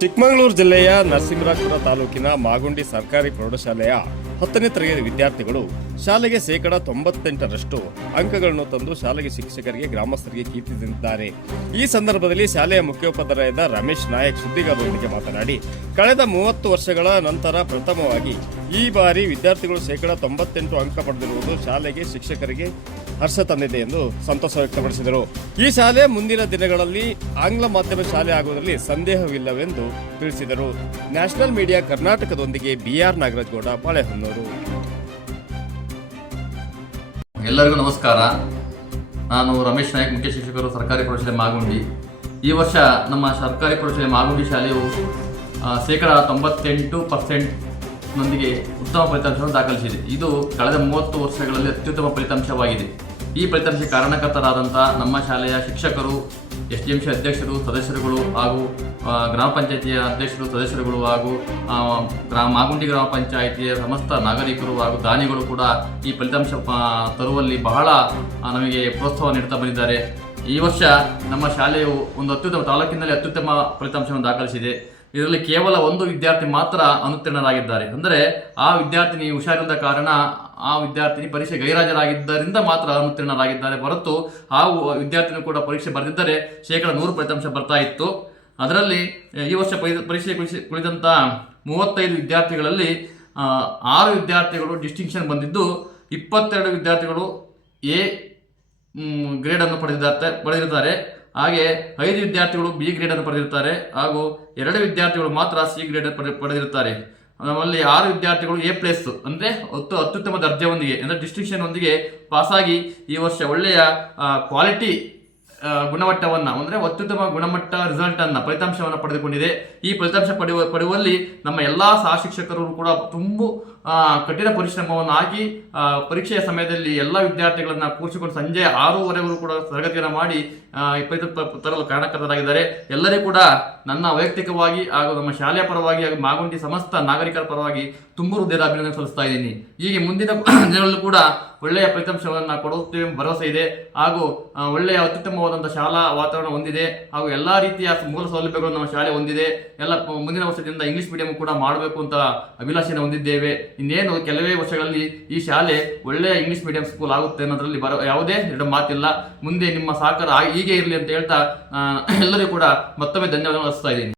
ಚಿಕ್ಕಮಗಳೂರು ಜಿಲ್ಲೆಯ ನರಸಿಂಹರಾಜಪುರ ತಾಲೂಕಿನ ಮಾಗುಂಡಿ ಸರ್ಕಾರಿ ಪ್ರೌಢಶಾಲೆಯ ಹತ್ತನೇ ತರಗತಿ ವಿದ್ಯಾರ್ಥಿಗಳು ಶಾಲೆಗೆ ಶೇಕಡ ತೊಂಬತ್ತೆಂಟರಷ್ಟು ಅಂಕಗಳನ್ನು ತಂದು ಶಾಲೆಗೆ ಶಿಕ್ಷಕರಿಗೆ, ಗ್ರಾಮಸ್ಥರಿಗೆ ಕೀರ್ತಿಸಿದ್ದಾರೆ. ಈ ಸಂದರ್ಭದಲ್ಲಿ ಶಾಲೆಯ ಮುಖ್ಯೋಪಾಧ್ಯಾಯರಾದ ರಮೇಶ್ ನಾಯಕ್ ಸುದ್ದಿಗಾರರೊಂದಿಗೆ ಮಾತನಾಡಿ, ಕಳೆದ ಮೂವತ್ತು ವರ್ಷಗಳ ನಂತರ ಪ್ರಥಮವಾಗಿ ಈ ಬಾರಿ ವಿದ್ಯಾರ್ಥಿಗಳು ಶೇಕಡ ತೊಂಬತ್ತೆಂಟು ಅಂಕ ಪಡೆದಿರುವುದು ಶಾಲೆಗೆ ಶಿಕ್ಷಕರಿಗೆ ಹರ್ಷ ತಂದಿದೆ ಎಂದು ಸಂತೋಷ ವ್ಯಕ್ತಪಡಿಸಿದರು. ಈ ಶಾಲೆ ಮುಂದಿನ ದಿನಗಳಲ್ಲಿ ಆಂಗ್ಲ ಮಾಧ್ಯಮ ಶಾಲೆ ಆಗುವುದರಲ್ಲಿ ಸಂದೇಹವಿಲ್ಲವೆಂದು ತಿಳಿಸಿದರು. ನ್ಯಾಷನಲ್ ಮೀಡಿಯಾ ಕರ್ನಾಟಕದೊಂದಿಗೆ ಬಿಆರ್ ನಾಗರಾಜ್ ಗೌಡ ಬಾಳೆಹೊನ್ನೂರು. ಎಲ್ಲರಿಗೂ ನಮಸ್ಕಾರ. ನಾನು ರಮೇಶ್ ನಾಯಕ್, ಮುಖ್ಯ ಶಿಕ್ಷಕರು ಸರ್ಕಾರಿ ಪ್ರೌಢಶಾಲೆ ಮಾಗುಂಡಿ. ಈ ವರ್ಷ ನಮ್ಮ ಸರ್ಕಾರಿ ಪ್ರೌಢಶಾಲೆ ಮಾಗುಂಡಿ ಶಾಲೆಯು ಶೇಕಡಾ ತೊಂಬತ್ತೆಂಟು ಪರ್ಸೆಂಟ್ನೊಂದಿಗೆ ಉತ್ತಮ ಫಲಿತಾಂಶವನ್ನು ದಾಖಲಿಸಿದೆ. ಇದು ಕಳೆದ ಮೂವತ್ತು ವರ್ಷಗಳಲ್ಲಿ ಅತ್ಯುತ್ತಮ ಫಲಿತಾಂಶವಾಗಿದೆ. ಈ ಫಲಿತಾಂಶಕ್ಕೆ ಕಾರಣಕರ್ತರಾದಂಥ ನಮ್ಮ ಶಾಲೆಯ ಶಿಕ್ಷಕರು ಎಸ್ ಡಿ ಎಂ ಸಿ ಅಧ್ಯಕ್ಷರು, ಸದಸ್ಯರುಗಳು ಹಾಗೂ ಗ್ರಾಮ ಪಂಚಾಯಿತಿಯ ಅಧ್ಯಕ್ಷರು, ಸದಸ್ಯರುಗಳು ಹಾಗೂ ಗ್ರಾಮ ಮಾಗುಂಡಿ ಗ್ರಾಮ ಪಂಚಾಯಿತಿಯ ಸಮಸ್ತ ನಾಗರಿಕರು ಹಾಗೂ ದಾನಿಗಳು ಕೂಡ ಈ ಫಲಿತಾಂಶ ತರುವಲ್ಲಿ ಬಹಳ ನಮಗೆ ಪ್ರೋತ್ಸಾಹ ನೀಡ್ತಾ ಬಂದಿದ್ದಾರೆ. ಈ ವರ್ಷ ನಮ್ಮ ಶಾಲೆಯು ಒಂದು ಅತ್ಯುತ್ತಮ, ತಾಲೂಕಿನಲ್ಲಿ ಅತ್ಯುತ್ತಮ ಫಲಿತಾಂಶವನ್ನು ದಾಖಲಿಸಿದೆ. ಇದರಲ್ಲಿ ಕೇವಲ ಒಂದು ವಿದ್ಯಾರ್ಥಿ ಮಾತ್ರ ಅನುತ್ತೀರ್ಣರಾಗಿದ್ದಾರೆ. ಅಂದರೆ ಆ ವಿದ್ಯಾರ್ಥಿನಿ ಹುಷಾರಿಲ್ಲದ ಕಾರಣ ಆ ವಿದ್ಯಾರ್ಥಿನಿ ಪರೀಕ್ಷೆ ಗೈರಾಜರಾಗಿದ್ದರಿಂದ ಮಾತ್ರ ಅನುತ್ತೀರ್ಣರಾಗಿದ್ದಾರೆ ಹೊರತು ಆ ವಿದ್ಯಾರ್ಥಿನಿ ಕೂಡ ಪರೀಕ್ಷೆ ಬರೆದಿದ್ದರೆ ಶೇಕಡ ನೂರು ಫಲಿತಾಂಶ ಬರ್ತಾ ಇತ್ತು. ಅದರಲ್ಲಿ ಈ ವರ್ಷ ಪರಿ- ಪರೀಕ್ಷೆ ಕುಳಿತಂಥ ಮೂವತ್ತೈದು ವಿದ್ಯಾರ್ಥಿಗಳಲ್ಲಿ ಆರು ವಿದ್ಯಾರ್ಥಿಗಳು ಡಿಸ್ಟಿಂಕ್ಷನ್ ಬಂದಿದ್ದು, ಇಪ್ಪತ್ತೆರಡು ವಿದ್ಯಾರ್ಥಿಗಳು ಎ ಗ್ರೇಡನ್ನು ಪಡೆದಿದ್ದಾರೆ ಪಡೆದಿರುತ್ತಾರೆ ಹಾಗೆ ಐದು ವಿದ್ಯಾರ್ಥಿಗಳು ಬಿ ಗ್ರೇಡನ್ನು ಪಡೆದಿರುತ್ತಾರೆ ಹಾಗೂ ಎರಡು ವಿದ್ಯಾರ್ಥಿಗಳು ಮಾತ್ರ ಸಿ ಗ್ರೇಡ್ ಪಡೆ, ಪಡೆದಿರುತ್ತಾರೆ. ನಮ್ಮಲ್ಲಿ ಆರು ವಿದ್ಯಾರ್ಥಿಗಳು ಎ ಪ್ಲಸ್ ಅಂದರೆ ಅತ್ತು ಅತ್ಯುತ್ತಮ ದರ್ಜೆಯೊಂದಿಗೆ, ಅಂದರೆ ಡಿಸ್ಟಿಂಕ್ಷನ್ ಒಂದಿಗೆ ಪಾಸಾಗಿ ಈ ವರ್ಷ ಒಳ್ಳೆಯ ಕ್ವಾಲಿಟಿ ಗುಣಮಟ್ಟವನ್ನು, ಅಂದರೆ ಅತ್ಯುತ್ತಮ ಗುಣಮಟ್ಟ ರಿಸಲ್ಟ್ ಅನ್ನ, ಫಲಿತಾಂಶವನ್ನು ಪಡೆದುಕೊಂಡಿದೆ. ಈ ಫಲಿತಾಂಶ ಪಡೆಯುವ, ಪಡೆಯುವಲ್ಲಿ ನಮ್ಮ ಎಲ್ಲ ಸಹ ಶಿಕ್ಷಕರು ಕೂಡ ತುಂಬು ಕಠಿಣ ಪರಿಶ್ರಮವನ್ನು ಹಾಕಿ ಪರೀಕ್ಷೆಯ ಸಮಯದಲ್ಲಿ ಎಲ್ಲ ವಿದ್ಯಾರ್ಥಿಗಳನ್ನ ಕೂರಿಸಿಕೊಂಡು ಸಂಜೆ ಆರೂವರೆವರೆಗೂ ಕೂಡ ತರಗತಿಯನ್ನು ಮಾಡಿ ಪ- ತರಲು ಕಾರಣಕರ್ತರಾಗಿದ್ದಾರೆ. ಎಲ್ಲರಿಗೂ ಕೂಡ ನನ್ನ ವೈಯಕ್ತಿಕವಾಗಿ ಹಾಗೂ ನಮ್ಮ ಶಾಲೆಯ ಪರವಾಗಿ ಹಾಗೂ ಮಾಗುಂಡಿ ಸಮಸ್ತ ನಾಗರಿಕರ ಪರವಾಗಿ ತುಂಬ ಹೃದಯದ ಅಭಿನಂದನೆ ಸಲ್ಲಿಸ್ತಾ ಇದ್ದೀನಿ. ಹೀಗೆ ಮುಂದಿನ ದಿನಗಳಲ್ಲೂ ಕೂಡ ಒಳ್ಳೆಯ ಫಲಿತಾಂಶವನ್ನು ಕೊಡುತ್ತೇವೆ ಭರವಸೆ ಇದೆ ಹಾಗೂ ಒಳ್ಳೆಯ ಒಳ್ಳೆಯ ಅತ್ಯುತ್ತಮವಾದಂಥ ಶಾಲಾ ವಾತಾವರಣ ಹೊಂದಿದೆ. ಹಾಗೂ ಎಲ್ಲ ರೀತಿಯ ಮೂಲ ಸೌಲಭ್ಯಗಳು ನಮ್ಮ ಶಾಲೆ ಹೊಂದಿದೆ. ಎಲ್ಲ ಮುಂದಿನ ವರ್ಷದಿಂದ ಇಂಗ್ಲಿಷ್ ಮೀಡಿಯಂ ಕೂಡ ಮಾಡಬೇಕು ಅಂತ ಅಭಿಲಾಷೆಯನ್ನು ಹೊಂದಿದ್ದೇವೆ. ಇನ್ನೇನು ಕೆಲವೇ ವರ್ಷಗಳಲ್ಲಿ ಈ ಶಾಲೆ ಒಳ್ಳೆಯ ಇಂಗ್ಲಿಷ್ ಮೀಡಿಯಂ ಸ್ಕೂಲ್ ಆಗುತ್ತೆ ಅನ್ನೋದರಲ್ಲಿ ಬರೋ ಯಾವುದೇ ಎರಡು ಮಾತಿಲ್ಲ. ಮುಂದೆ ನಿಮ್ಮ ಸಹಕಾರ ಹೀಗೆ ಇರಲಿ ಅಂತ ಹೇಳ್ತಾ ಎಲ್ಲರಿಗೂ ಕೂಡ ಮತ್ತೊಮ್ಮೆ ಧನ್ಯವಾದಗಳು ಅರ್ಸ್ತಾ ಇದ್ದೀನಿ.